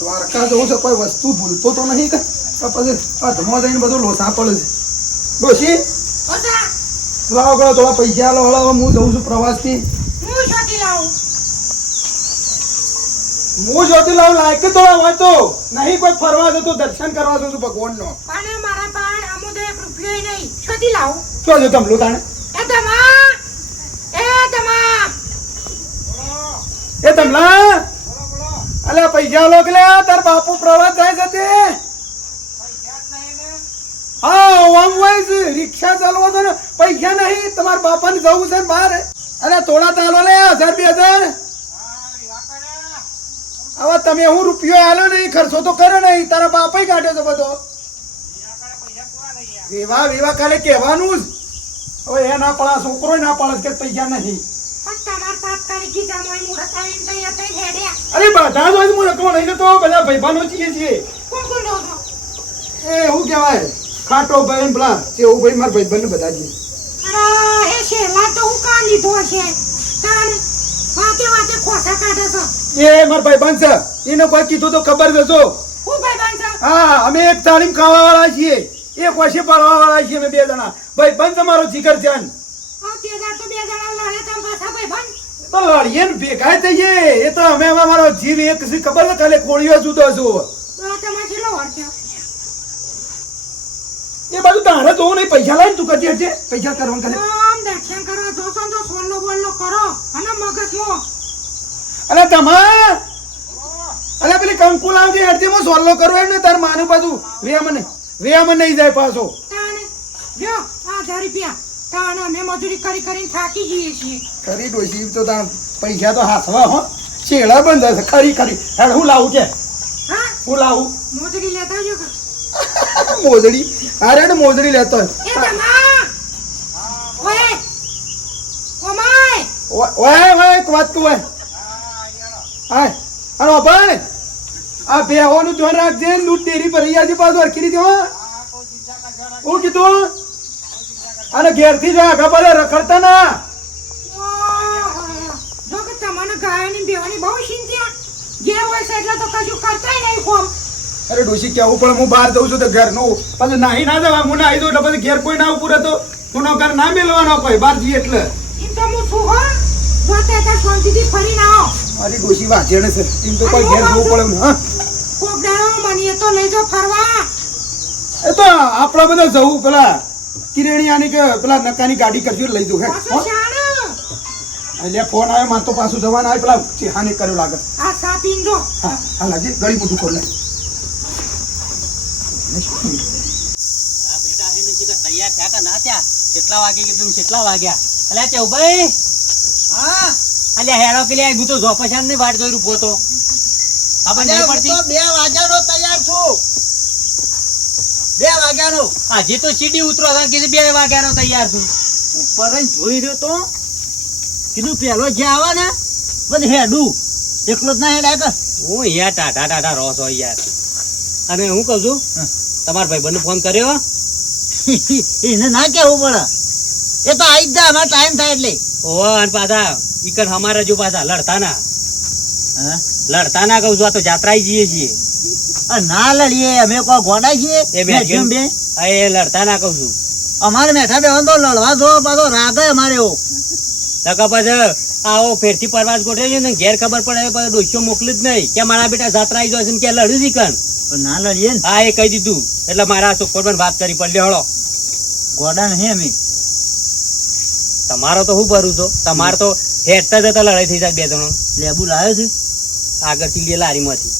દ્વારકા જવું છે, કોઈ વસ્તુ ભૂલતો તો નહીં કે પછી હાથમાં જઈને બધું લોસા પડે છે. ડોશી લાવો કરો થોડા પૈસા લો. હળો હું જઉં છું પ્રવાસથી. હું જોતી લાવું લાયક થોડા હોય તો નહીં કોઈ ફરવા જતો દર્શન કરવા જતો ભગવાન નો. શું જો તમલું તાણે એ તમલા અલે પૈસા લો કે તાર બાપુ પ્રવાસ જાય છે તે. હા આમ હોય છે રિક્ષા ચાલવા તો પૈસા નહીં. તમારા બાપાને જવું છે ને બહાર. અરે થોડા ચાલો લે 1000 2000. હવે તમે હું રૂપિયો આલો નહીં ખર્ચો તો કર્યો નહીં. તારા બાપા કાઢ્યો તો બધો. વિવાહ કાલે કહેવાનું જ. હવે એ ના પડા છોકરો ના પડે કે પૈસા નહીં. અરે બધા જ હોય હું રકમ લઈને તો બધા ભાઈબાનો છીએ. એ શું કહેવાય ખાટો ભાઈ પેલા એવું ભાઈ મારા ભાઈબંધ બધા છીએ. એ મારા ભાઈબંધ છે. એને કોઈ કીધું તો ખબર જજો. હા અમે એક તાલીમ ખાવા વાળા છીએ. એક વર્ષે પાડવા વાળા છીએ અમે 2 જણા. ભાઈબંધ તમારો જીગર જાન. તો લડીએ ને ભેગા થઈએ. એ તો અમે અમારો જીવ એક ખબર છે કાલે કોળીઓ જુદો છું. એ બધું તારે જોવું નહીં. પૈસા લાવીને તું કરતી હશે. પૈસા કરવાનું કરે દર્શન કરવા જોશો તો સોલો બોલો કરો અને મગજમાં. અરે તમા અરે પેલી કંકુ લાવજે હેડતીમાં સોલ્લો કરવો એમ ને તાર માનું પાછું વેમ નહીં જાય પાછો. જો 1000 રૂપિયા તાણે અમે મજૂરી કરીને થાકી જઈએ છીએ. ખરી ડોશી તો તાર પૈસા તો હાથવા હો છેડા બંધ હશે. ખરી હેડ હું લાવું કે હું લાવું મોજડી લેતા આવજો. મોજડી અરે ને મોજડી લેતો એ તમા ઓય ઓમાય ઓય એક વાત તું હોય હાય અરે બાપા આ બેહોનું ધ્યાન રાખજે. લૂટ ડેરી પર રહ્યા છે પાછું અરખી રીતે. હું કીધું અને ઘેરથી જ ખબર રખડતા ના. જો કે તમને ગાયની બેવાની બહુ ચિંતા. ઘેર હોય છે એટલે તો કશું કરતાય નહીં કોમ. અરે ડોશી કેવું પણ હું બહાર જઉં છું તો ઘરનું પછી નાહી ના જવા. હું નાહી દઉં એટલે પછી ઘેર કોઈ ના ઉપુરે તો હું ઘર ના મેળવાનો કોઈ બહાર જઈએ એટલે. એમ તો હું છું હો. જો તે શાંતિથી ફરીને આવો. અરે ડોશી વાંચેણે છે એમ તો કોઈ ઘેર જવું પડે. હા કોક દાડો મને તો લઈ જાઓ ફરવા. એ તો આપણા બધા જવું પેલા કિરેણિયાની કે પેલા નકાની ગાડી કરજો લઈ જવું. હે એટલે ફોન આવ્યો મારે તો પાછું જવાના આવે. પેલા ચેહાને કર્યો લાગે. આ સા પીંજો. હા લાગી ગળી મોટું ખોલ લે. બેટા હે ને જે તૈયાર થયા કે ના થયા કેટલા વાગે કીધું કેટલા વાગ્યા અલ્યા ચેવ ભાઈ. હા અલ્યા હેડો કે લે હું તો જોપશાન ની વાટ જોઈ રૂપો તો ખબર નહીં પડતી. 2 વાગ્યાનો તૈયાર છું. 2 વાગ્યાનો આજે તો સીડી ઉતરો કીધું 2 વાગ્યાનો તૈયાર છું. ઉપર જોઈ રહ્યો તો કીધું પેલો જે આવે ને બધું હેડું એકલો જ ના હેડાય કે હું યાર ટાટા રહો છો યાર. અને હું કહું છું તમારા ભાઈબંધને ફોન કર્યો. એને ના કેવું પડે. એ તો આવી જ જાય અમારો ટાઈમ થાય એટલે. ઓ અને પાછા ઈકન અમારા જો પાછા લડતા ના કહું છું. આ તો જાત્રાએ જઈએ છીએ. ના લડીએ અમે કોઈ ગોડા છીએ. એ લડતા ના કહું છું. અમારે મેઠા બેવાનું તો લડવા દો પાછો રાગ અમારે એવો. પછી આવો ફેરથી પરવાસ ગોઠવ્યો ને ઘેર ખબર પડે પછી ડોસ્યો મોકલી જ નહીં કે મારા બેટા જાત્રા આવી જશે કે લડ્યું ઈકન. ના લડીએ ને. હા એ કહી દીધું એટલે મારા સુપરમેન વાત કરી પડે. હળો ગોડા નહીં અમે. તમારો તો હું ભરું છો. તમારે તો હેઠતા જતા લડાઈ થઈ જાય 2 જણો. લેબુ લાવ્યો છે આગળથી લે લારીમાંથી.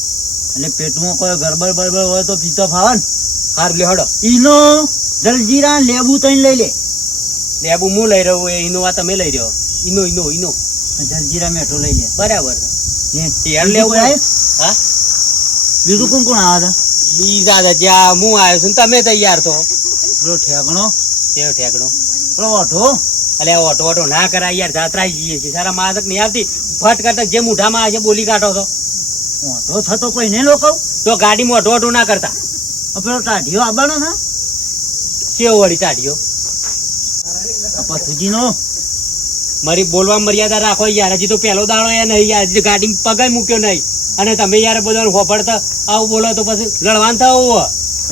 અને પેટમાં કોઈ ગરબડ બરબડ હોય તો પીતો ફાવે ને. હાર લે હડો. ઈનો જલજીરા લેબુ તઈને લઈ લે. લેબુ હું લઈ રહ્યો એ ઇનોવા તમે લઈ રહ્યો. ઈનો જલજીરા મેઠો લઈ લે. બરાબર તેલ લેવું આવે. હા બીજું કોણ આવે છે? બીજા જ્યાં હું આવ્યો છું તમે તૈયાર છો. પેલો ઠેકણો કેવો ઠેકડો પેલો ઓઠો. અલે ઓટો ના કરાય યાર. જાત્રા જઈએ છીએ સારા માદક નહીં આવતી. ફટ કરતા જે મુઠામાં આવે છે બોલી કાઢો છો. ઓઠો થતો કોઈ નહીં લોકો તો ગાડીમાં ઓટો ના કરતા. પેલો ટાઢિયો આવવાનો છે. કેવો વળી ટાઢિયો પથુજીનો. મારી બોલવા મર્યાદા રાખો યાર. હજી તો પહેલો દાડો એ નહીં યાર. હજી ગાડી પગાઈ મૂક્યો નહીં અને તમે યાર બધા હોપડતા આવું બોલો તો પછી લડવાન થવું.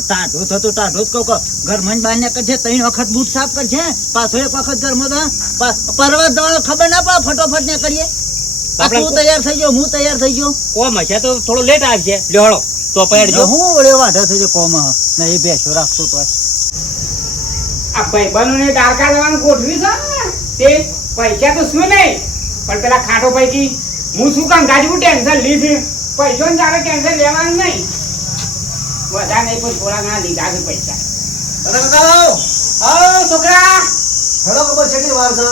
ટાઢો થતો ટાઢો જ કહું કે ઘરમાં જ બહાર નીકળશે 3 વખત બૂટ સાફ કરશે પાછો 1 વખત ઘરમાં તો પરવા જવાનો ખબર ના પડે ફટોફટ ને કરીએ. તું તૈયાર થઈ ગયો હું તૈયાર થઈ ગયો. કોમ હશે તો થોડો લેટ આવશે. લ્યો તો પેડજો. હું ઓળે વાઢા થઈ ગયો કોમ ને એ બેસો રાખતો તો આ ભાઈબંધોને દ્વારકા જવાનું ગોઠવી છે ને તે પૈસા તો શું નહીં પણ પેલા ખાટો પૈકી હું શું કામ ગાડી ટેન્શન લીધી પૈસો ને તારે ટેન્શન લેવાનું નહીં બધા નહીં પણ થોડા ઘણા લીધા છે પૈસા. હા છોકરા હેડો ખબર છે કે વાર છે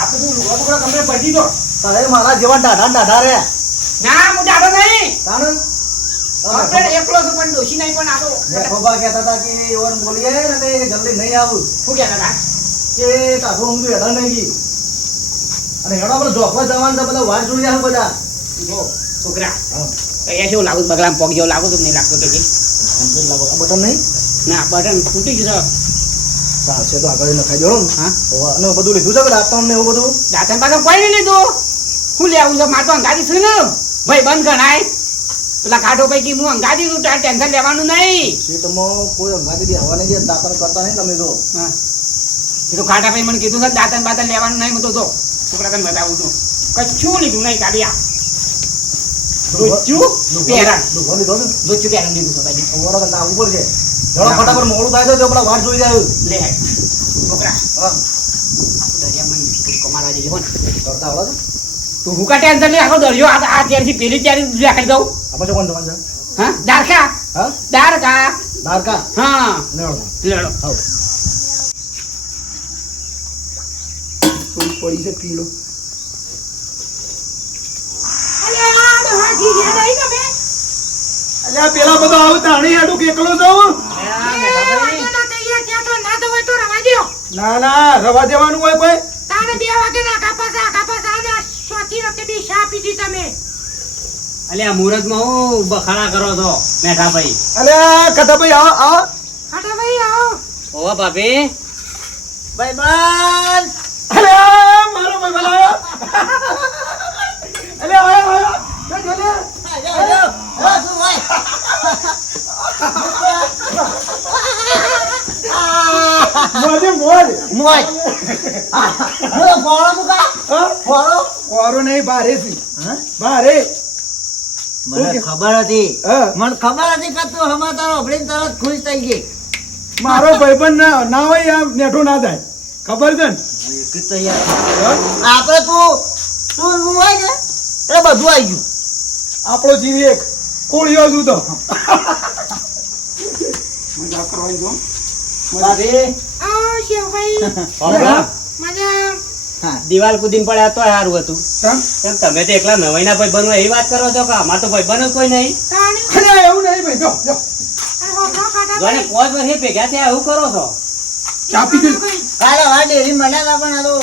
આપણે તું લુગડા ટુકડા કમરે પડી દો. તારે મારા જેવા ડાઢા રે ના હું ડાડો નહીં તાણ આપણે એકલો છું પણ ડોશી નહીં પણ આતો મે ખોબા કહેતા હતા કે ઓન બોલીએ ને તે જલ્દી નહીં આવું શું કહેતા હતા કે તારો હું તો હેડા નહીં ગઈ અને હેડો આપણે જોખવા જવાનું તો બધા વાર જોઈ રહ્યા બધા જો છોકરા અહીંયા કેવું લાગુ બગલામ પોક જેવું લાગુ તો નહીં લાગતો કે કમ્પ્લીટ લાગો આ બટન નહીં ના બટન ફૂટી ગયું ચાલશે તો આગળ નખાઈ દો હા અને બધું લીધું છે કે દાંતણ ને એવું બધું દાંતન પાછળ કોઈ નહીં લીધું શું લેવું છે મારે તો અંગાડી છું ને ભાઈ બંધ ગણાય પેલા કાઢો પૈકી હું અંગાડી છું તાર ટેન્શન લેવાનું નહીં. સીટમાં કોઈ અંગાથી બી હવા નહીં દાંતણ કરતા નહીં તમે જો હા એ તો ખાટા ભાઈ મને કીધું છે દાંતન બાતન લેવાનું નહીં હું તો જો છોકરા તને બતાવું છું કચ્છું લીધું નહીં કાઢી આ લોચું પહેરા દુખો લીધો ને લોચું પહેરા લીધું છે ભાઈ અમારા ના ઉપર છે જડો ફટાફટ મોડું થાય તો પેલા વાર જોઈ જાય લે હાય. છોકરા હા દરિયામાં ભૂસકો મારવા જઈએ હો ને કરતા આવડે તું હું કા ટેન્શન લે આખો દરિયો આ ત્યારથી પેલી ત્યારથી રાખી દઉં આપણે કોણ જવાનું છે હા દ્વારકા હા દ્વારકા દ્વારકા હા લેવડો લેડો આવો કોઈ પડી છે પીલો અલ્યા પેલા બધા આવ તાણી આડું એકલો જાઉં ના ના રવા દેવાનું હોય કોઈ અલ્યા મુહૂર્તમાં હું બખાડા કરો છો મેઠા ભાઈ. અલ્યા કટાભાઈ આ આ ઓવા ભાભી ભાઈબંધ અલ્યા મારો ભાઈ બોલાયો અલ્યા આયો આયો જો લે મોજે મોજ મોય હું બોલો મુકા હા બોલો ઓરો નહીં બારે સી હા બારે મને ખબર હતી હા. મને ખબર હતી કે તું સમાચાર સાંભળીને તરત ખુશ થઈ ગઈ. મારો ભાઈબંધ ના હોય આમ નેઠો ના થાય ખબર છે ને એક તો યાર હા? આપણે તું હું હોય ને એટલે બધું આવી ગયું. આપણો જીવ એક કોળિયો છું તો મજા કરવાની જો ભાભી હોભળો. હા દિવાલ કુદીને પડ્યા તો સારું હતું. હા? કેમ તમે તો એકલા નવાઈના ભાઈ બનો એવી વાત કરો છો કે અમાર તો ભાઈ બનો કોઈ નહીં. અલ્યા એવું નહીં ભાઈ જો જો જોને 5 વર્ષે ભેગા થયા એવું કરો છો. ચા પીધી કાલે વા ડેરી મળ્યા હતા પણ આ તો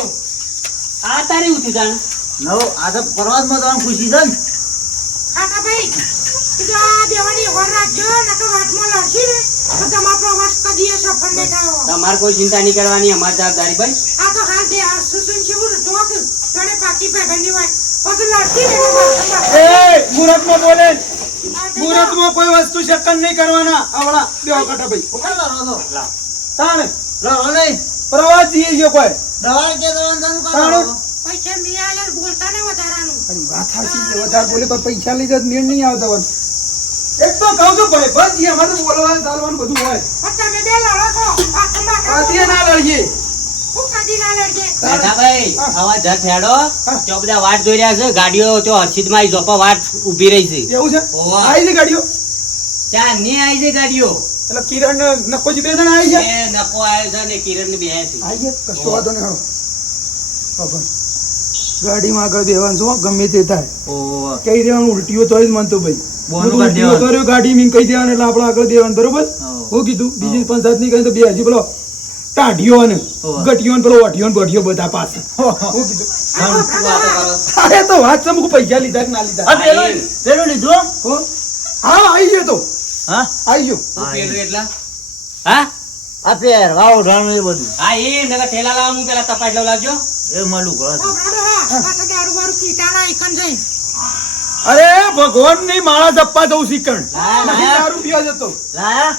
આ તારી ઉઠી જાણ નવો આ તો પ્રવાસમાં જવાનું ખુશી છે ને. તમારે કોઈ ચિંતા નહીં કરવાની અમારી જવાબદારી ભાઈ. એ મુહૂર્તમાં બોલે મુહૂર્તમાં કોઈ વસ્તુ સેકન્ડ નહીં કરવાના આવડા બેવા કટાભાઈ શું કરો છો? તાણ રહો નહીં. પ્રવાસ જઈએ છે કોઈ દવા કે દવાનું કરો. તાણ પૈસા મિયા બોલતા ને વધારાનું અરે વાત સાચી છે વધારે બોલે પણ પૈસા લીધે જ મેળ નહીં આવતો હોત. એક તો કહું છું ભાઈ ભાઈ અમારે તો બોલવાનું ચાલવાનું બધું હોય તમે બે લડો છો પાટીએ ના લડીએ હું કદી ના લડજે બેઠા ભાઈ હા. આવા જટ હેડો તો બધા વાટ જોઈ રહ્યા છે. ગાડીઓ તો હર્ષિતમાં ઈ જોપા વાટ ઊભી રહી છે. એવું છે ઓવા. આવી છે ગાડીઓ ચા ની આવી છે ગાડીઓ. એટલે કિરણ નકોજી બે જણા આવી ગયા એ નકો આવ્યો છે ને કિરણ ની બે છે. આવી ગયા કશો વાંધો નહીં હાલો બાપા ગાડીમાં આગળ બેવાનું છો ગમે તે થાય ઓહો. કહી દેવાનું ઉલટીઓ તો જ માનતો ભાઈ બોનું બધું કરી ઉલટીઓ દેવાનું. કર્યો ગાડી મીન કહી દેવાનું એટલે આપણે આગળ દેવાનું બરોબર હોવ. હું કીધું બીજી પંચાયત ની કહી તો બે હજી પેલો ટાઢિયો ને હોવ. ગટિયો ને પેલો વઢિયો ને બઢિયો બધા પાસે હું કીધું શું વાતો કરો છો? અરે તો વાત છે મુકુ પૈસા લીધા કે ના લીધા આ પેલું લીધું? હો? હા આવી ગયો તો હા આવી ગયો શું પેલું એટલા? હા આ પેર વાવ ઢાણું એ બધું હા એ નકર ઠેલા લાવવા હું પેલા તપાસ લઉં લાવજો. એ મળું ઘર દારૂ વાળું પીતા ના એકન જઈ અરે ભગવાનની માળા જપવા જવું શીખણ હા, નથી હા. દારૂ પીવા જતો લાયા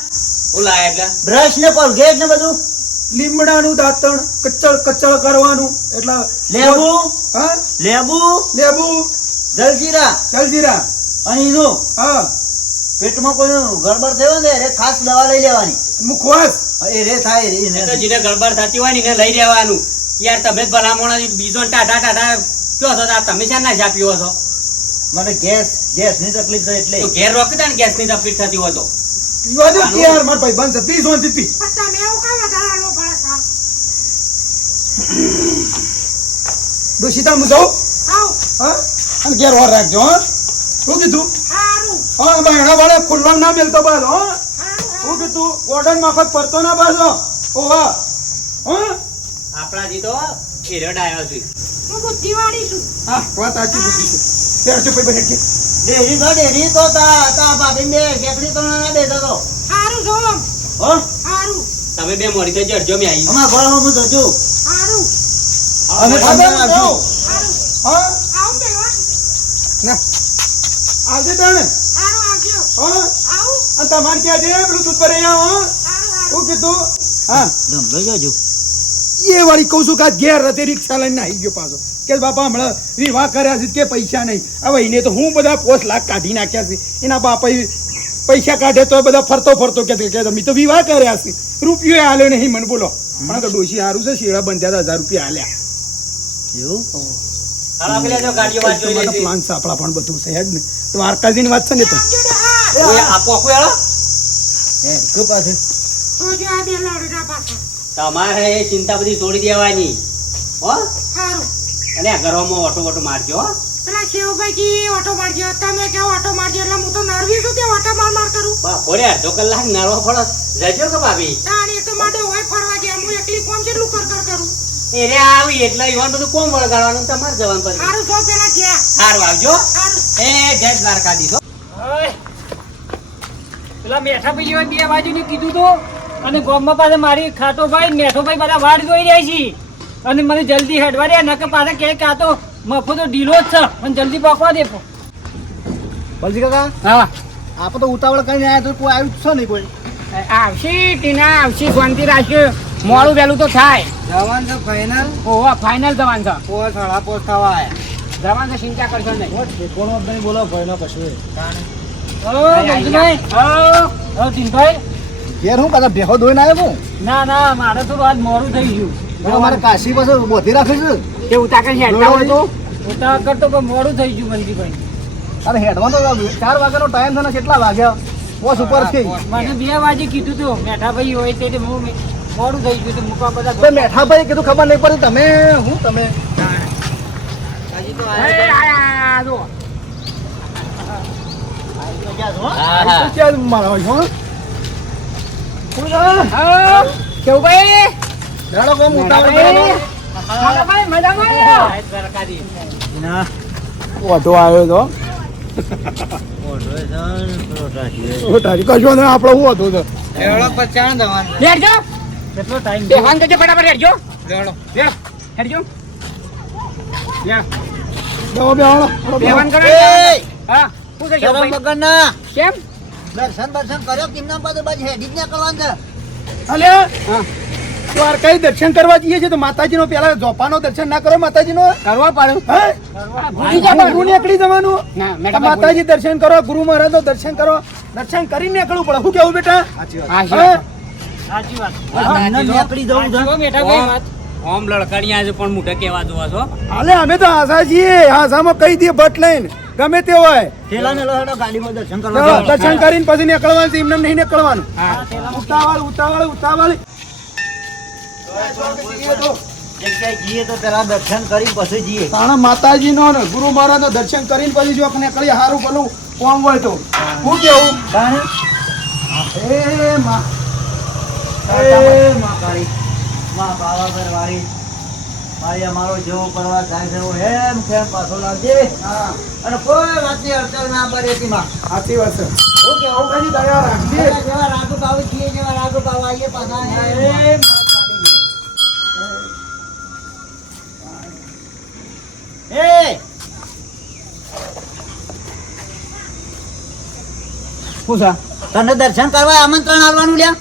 હું લાયા એટલે બ્રશ ને કોલગેટ ને બધું લીમડાનું દાંતણ કચ્ચળ કચ્ચળ કરવાનું એટલે લેબુ હા લેબુ લેબુ જલજીરા જલજીરા અને એનું હા પેટમાં કોઈ ગડબડ થયો ને એ ખાસ દવા લઈ લેવાની મુખવાસ એ રે થાય રે એ તો જેને ગડબડ થતી હોય ને એને લઈ રહેવાનું યાર તમે જ ભલામણ બીજો ને ટાટા ટાટા કયો છો તો આ તમે શા ના ચા પીવો છો મને ગેસ ની તકલીફ છે એટલે તો ઘેર રોકતા ને ગેસ ની તકલીફ થતી હોય તો પીવા દો કે યાર મારા ભાઈ બંધ છે પી સોનથી પી તમે એવું કઈ વધારાનું પડે છે? દોશીતા હું જાઉં આવ, હા અને ઘેર વાર રાખજો હા શું કીધું હારું, હા બહેણા વાળા ખુલ્લો ના મેલતો બાદ હા હારું, શું હારું. કીધું ગોડન માફક પડતો ના પાછો ઓહા હા આપણાથી તો હેરડ આવ્યો છે હું બુદ્ધિવાળી છું. હા વાત સાચી બુદ્ધિ છે ત્યાં જો ભાઈ બેઠી ડેરી તો તા ભાભી બે કેકડી તો ના દેતો તો હારું જો, હો હારું, તમે બે મોડી થઈ જજો મેં આવી અમાર ઘર હું જજો હારું, અને તમે ખબર આવજો. જાઓ. હારું. હા આવું પેલા? ના આવજે તાણે હારું આવજો. હા આવું? અને તમારે ક્યાં છે બ્લુટૂથ પર અહીંયા હા હારું, હારું. શું કીધું હા ધમલો જોજો એ વાળી કહું છું કે આ ઘેર હતી રિક્ષા લઈને આવી ગયો પાછો કે બાપા હમણાં વિવાહ કર્યા છે કે પૈસા નહીં હવે એને તો હું બધા 5 લાખ કાઢી નાખ્યા છે એના બાપા પૈસા કાઢે તો બધા ફરતો કે તમે તો વિવાહ કર્યા છે રૂપિયો હાલ્યો નહીં મને બોલો પણ તો ડોશી સારું છે શેડા બંધ્યા હતા 1000 રૂપિયા હાલ્યા એવું હાલો પેલા જો ગાડીઓ વાત જોઈ લેશે પ્લાન છે આપણા પણ બધું છે હેડ ને દ્વારકાજીની વાત છે ને તો આવજો ને હા. ઓય આપો કોઈ હાલો હે કો પાસે આવજો આ બે લાડુના પાછા. તમારે એ ચિંતા બધી છોડી દેવાની હો હારું. અને આ ઘરોમાં ઓટો ઓટો મારજો હો પેલા શિવભાઈ કી ઓટો મારજો, તમે કેવો ઓટો મારજો એટલે હું તો નરવી છું કે ઓટો માર કરું. બપોરે અડધો કલાક નરવો પડો જજો કે ભાભી તાણી એક તો માડો હોય ફરવા ગયા, હું એકલી કોમ કેટલું કર કરું. એ રે આવી એટલે ઈવન બધું કોમ વળગાડવાનું તમારે જવાનું પછી હારું જો પેલા છે. સારું આવજો હારું. એ જય દ્વારકાધીશ હો. પેલા મેઠા ભાઈ બે બાજુની કીધું તો અને ગામમાં પાસે મારી ખાટો ભાઈ મેઠો ભાઈ બધા વાડ જોઈ રહ્યા છે અને મને જલ્દી હેડવા દે નકર પાછા કહે કે આ તો મફો તો ઢીલો જ છે મને જલ્દી પકવા દે બલજી કાકા હા આપણે તો ઉતાવળ કરીને આયા તો કોઈ આવ્યું છે નહીં કોઈ આવશે ટીના આવશે શાંતિ રાખજો મોડું વહેલું તો થાય જવાન છે ફાઇનલ ઓવા ફાઇનલ જવાન છે પોસ હળા પોસ થવા આયા જવાન છે ચિંતા કરશો નહીં કોણ નહીં બોલો ભાઈનો કશું ઓ મંજુભાઈ ઓ ટીનભાઈ ઘેર હું પાછા ભેહો દોઈને આવ્યો હું ના ના મારે તો આજ મોડું થઈ ગયું મારે કાશી પાસે બોધી રાખે છે તે ઉતાકર હેડતા હોય તો ઉતાવળ કરતો પણ મોડું થઈ ગયું મંજીભાઈ અરે હેડવાનો 4 વાગ્યાનો ટાઈમ છે ને કેટલા વાગ્યા પોસ ઉપર છે મને 2 વાગે કીધું તું મેઠા ભાઈ હોય તે હું મોડું થઈ ગયું તો મૂકવા બધા તો મેઠાભાઈ કીધું ખબર નહીં પડી તમે હું તમે આયા જો હા હા ક્યાં મારા હોય હા કેવું ભાઈ હેડો કોમ ઉતાવળ મેઠા ભાઈ મજામાં જય દ્વારકાધીશ ના ઓટો આવ્યો તો તારી કશો ને આપણો હું હતો તો હેડો પચાણ દવાન લેડજો કેટલો ટાઈમ બેહાન કરજો ફટાફટ લેડજો લેડો હેડજો લે બેહો બેહો બેહાન કરો હા શું છે શરમ ભાઈ વગર ના કેમ દર્શન કર્યો કિમના પાસે બાજુ હેડી જ ના કરવાનું છે અલ્યા હા દ્વારકાઈ દર્શન કરવા જઈએ છીએ તો માતાજીનો પેલા જોપાનો દર્શન ના કરો માતાજીનો કરવા પડે હે ભૂલી જાઓ ગુરુ નીકળી જવાનું ના આ મેઠા માતાજી દર્શન કરો ગુરુ મહારાજ દર્શન કરો દર્શન કરીને નીકળવું પડે શું કેવું બેટા સાચી વાત નીકળી જવું છે મેઠા ભાઈ વાત ઓમ લડકણિયા છે પણ મોઢે કેવા જોવા છો હાલે અમે તો આશા છીએ આશામાં કહી દઈએ ભટ્ટ લઈને ગમે તે હોય ઠેલા ને હેડો ગાડીમાં દર્શન ચાલો, કરવા દર્શન કરીને પછી નીકળવાનું છે એમને નહીં નીકળવાનું હા ઉતાવળ ઉતાવળ ઉતાવળ જગ્યાએ જઈએ તો પેલા દર્શન કરી પછી જઈએ તાણા માતાજીનો ને ગુરુ મહારાજનો દર્શન કરીને પછી જો નીકળી સારું ભલું કોમ હોય તો શું કેવું એ માં માં કાળી માં પાવાગઢ વાળી મારી અમારો જેવો પ્રવાસ થાય છે એવો હેમ ખેમ પાછો લાવજે હા અને કોઈ વાતની અડચણ ના પડે તી માં સાચી વાત છે હું કેવું માતાજી દયા રાખજે જેવા રાગુ પાવી છીએ જેવા રાગુ પાવા આવીએ પાછા એ શું છે તને દર્શન કરવા આમંત્રણ આવવાનું લ્યા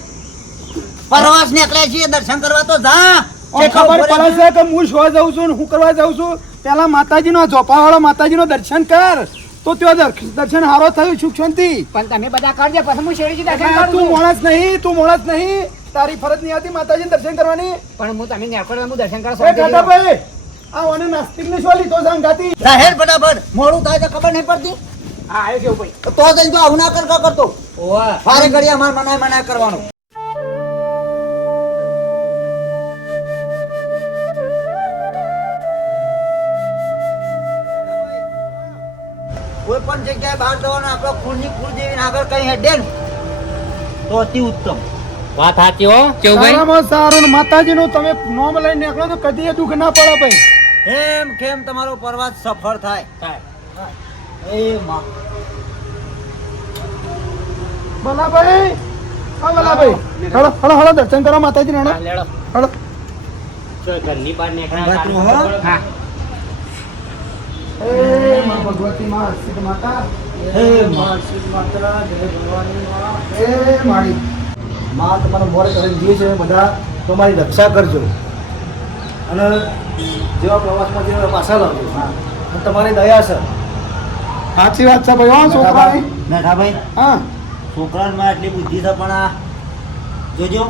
પરવાસ નીકળે છે દર્શન કરવા તો જા ઓ ખબર પડે છે કે હું શો જાઉં છું ને હું કરવા જાઉં છું પેલા માતાજીનો ઝોપાવાળો માતાજીનો દર્શન કર તો ત્યાં દર્શન હારો થયું સુખ શાંતિ પણ તમે બધા કરજો પછી હું શેરીજી દર્શન તું કરું મોણસ નહીં તારી ફરજ નહીં હતી માતાજીને દર્શન કરવાની પણ હું તમે નેકળો હું દર્શન કરો એ કાકાભાઈ આ ઓને નાસ્તિકને શું લીધો છે અંગાતી જાહેર ફટાફટ મોડું થાય તો ખબર નહીં પડતી હા આવ્યો કેવું ભાઈ તો જઈને તો આવું ના કરતો વારે ઘડી અમાર મનાય કરવાનું કોઈ પણ જગ્યાએ બહાર જવાનું આપણો ખૂનની ખૂન જેવી આગળ કઈ હેડે ને તો અતિ ઉત્તમ વાત સાચી હો કેવું સારામાં સારું ને માતાજીનું તમે નોમ લઈને નીકળો તો કદી એ દુઃખ ના પડે ભાઈ એમ કેમ તમારો પ્રવાસ સફળ થાય એ માં ભલાભાઈ હા ભલાભાઈ હળો હળો હળો દર્શન કરો માતાજી હળો લેડો હળો ઘરની બહાર બાટલો હો. હા એ માં ભગવતી માં હર્ષિત માતા હે માં હર્ષિત માતા જય ભગવાની માં એ મારી માં તમારા મોડે કરીને જે છે બધા તમારી રક્ષા કરજો અને જેવા પ્રવાસમાં જેવા પાછા લાવજો અને તમારી દયા છે સાચી વાત છે ભાઈ હા છોકરાની મેઠા ભાઈ હા છોકરામાં એટલી બુદ્ધિ છે પણ આ જોજો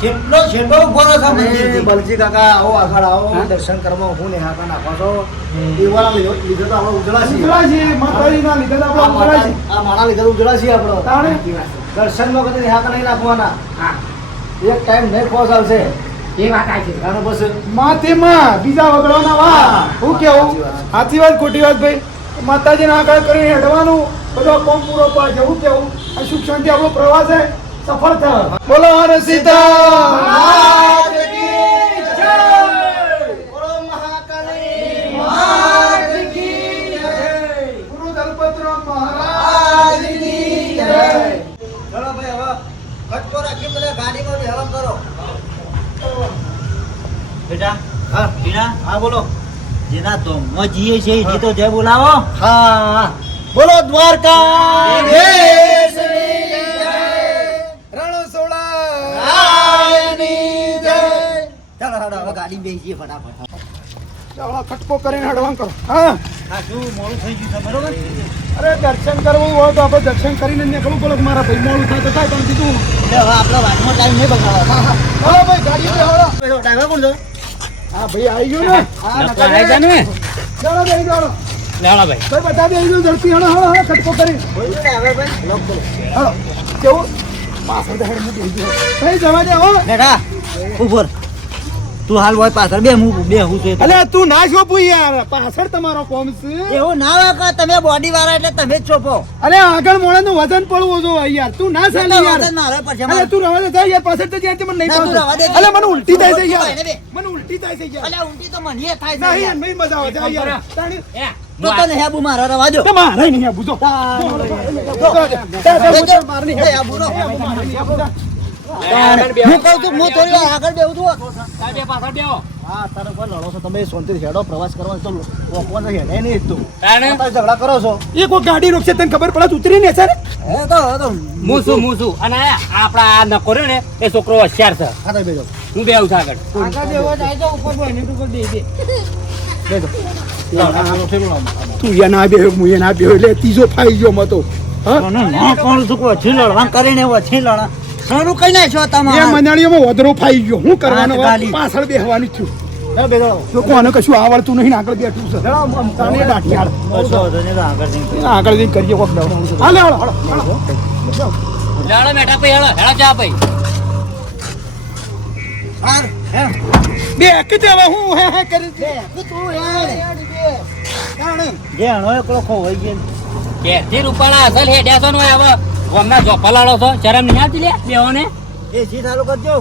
જેટલો છેટો ઉભો રહ્યો છે મંદિરથી. બલજી કાકા આવો આગળ આવો દર્શન કરવા હું ને હાકા નાખો છો એવાના લીધે તો આપણે ઉજળા છીએ ઉજળા છીએ માતાજીના લીધે તો આપણે ઉજળા છીએ આ મારા લીધે ઉજળા છીએ આપણો તાણે દર્શનમાં કદી હાકા નહીં નાખવાના હા એક ટાઈમ નહીં ખોસ આવશે એ વાત આવી છે કારણ બસ માથેમાં બીજા વગડવાના વા હું કેવું સાચી વાત ખોટી વાત ભાઈ માતાજીના આગળ કરીને હેડવાનું બધો કોમ પૂરો પાડે હું કેવું આ સુખ શાંતિ આપણો પ્રવાસ છે સફળ થયો બોલો હર સીતા માત કી જય બોલો મહાકાલી માત કી જય ગુરુ દલપતરામ મહારાજ કી જય ચલો ભાઈ હવે ખટકો રાખી પેલા ગાડીમાં બેહવા કરો બેટા હા ટીના હા બોલો જેના ધોમમાં જઈએ છે એ તો જય બોલાવો હા બોલો દ્વારકા દેશની જય રણછોડા રાયની જય ચાલો હાડો હવે ગાડી બેસી જઈએ ફટાફટ ચાલો ખટકો કરીને હડવાન કરો હા હા શું મોડું થઈ ગયું છે બરોબર અરે દર્શન કરવું હોય તો આપણે દર્શન કરીને નીકળવું પડે કે મારા ભાઈ મોડું થાય તો થાય પણ કીધું એટલે હવે આપણો વાતનો ટાઈમ નહીં બગાડવાનો હા ભાઈ ગાડી બે હળો ડ્રાઈવર કોણ છે હા ભાઈ આવી ગયું ને નતો આવી જા ને ચાલો બેસી જાઓ લેવડો ભાઈ ભાઈ બધા બેસી જાઓ ઝડપી હળો હળો હળો ખટકો કરી ડ્રાઈવર ભાઈ લોક કરો હળો કેવું પાછળ હેડ મૂકી દીધું ભાઈ જવા દે હો બેટા ઉપર તું હાલ હોય પાછળ બે હું છું અલે તું ના શોપું યાર પાછળ તમારો કોમ છે એવું ના હોય કે તમે બોડી વાળા એટલે તમે જ ચોપો અલે આગળ મોણે નું વજન પડવું જો યાર તું ના ચાલી યાર વજન મારે પડશે અલે તું રવા દે યાર પાછળ તો જ્યાં મને નહીં ના, તું રવા દે. પાડતો અલે મને ઉલટી થાય છે યાર ભાઈને બે. મને ઉલટી થાય છે યાર અલ્યા ઊંટી તો મને થાય છે નહીં યાર. નહીં મજા આવે છે યાર તાણી એ તો તને હેબુ મારા રવા દો તે મારે નહીં આ બુજો હું કહું છું હું થોડી વાર આગળ બેહું છું બે પાછળ બેહો હા તારે કોઈ લડો છો તમે શાંતિથી હેડો પ્રવાસ કરવાનો તો રોકવાનો હેડે નહીં એક તું તાણે તમે ઝઘડા કરો છો એ કોઈ ગાડી રોકશે તને ખબર પડે ઉતરી ને સર હે તો હું છું અને આપણા આ નકો રહ્યો ને એ છોકરો હોશિયાર છે હા તો બેજો હું બે આવું છું આગળ તું યા ના બેહ્યો હું યા ના બેહ્યો એટલે ત્રીજો ફાઈ ગયો મતો હા ના કોણ છું ઓછી લડવા કરીને ઓછી લડા સારું કઈ નાખ્યો એ તમારે મંડાળીઓમાં વધરો ફાઈ ગયો હું કરવાનો હાથ ગાલી. પાછળ બેહવાનું થયું ચાલો બેજો લોકો આને કશું આવડતું નહીં ને આગળ બેઠું છે તાને દાઢિયાળ આગળ જઈને આગળ જઈને કરીએ કોક દવા હાલે હાલો હાલો લેવડો મેઠા ભાઈ હેળો ચા ભાઈ હાર હે બે કીધે હવે હું હે કરી દે તું યાર જે હણો એકલો ખોવાઈ ગયો કેથી રૂપાળા અસલ હેડ્યા છો ને હવે ગમના જોપા લાડો છો શરમ નહીં આવતી લે બેહોને એ સી ચાલુ કરજો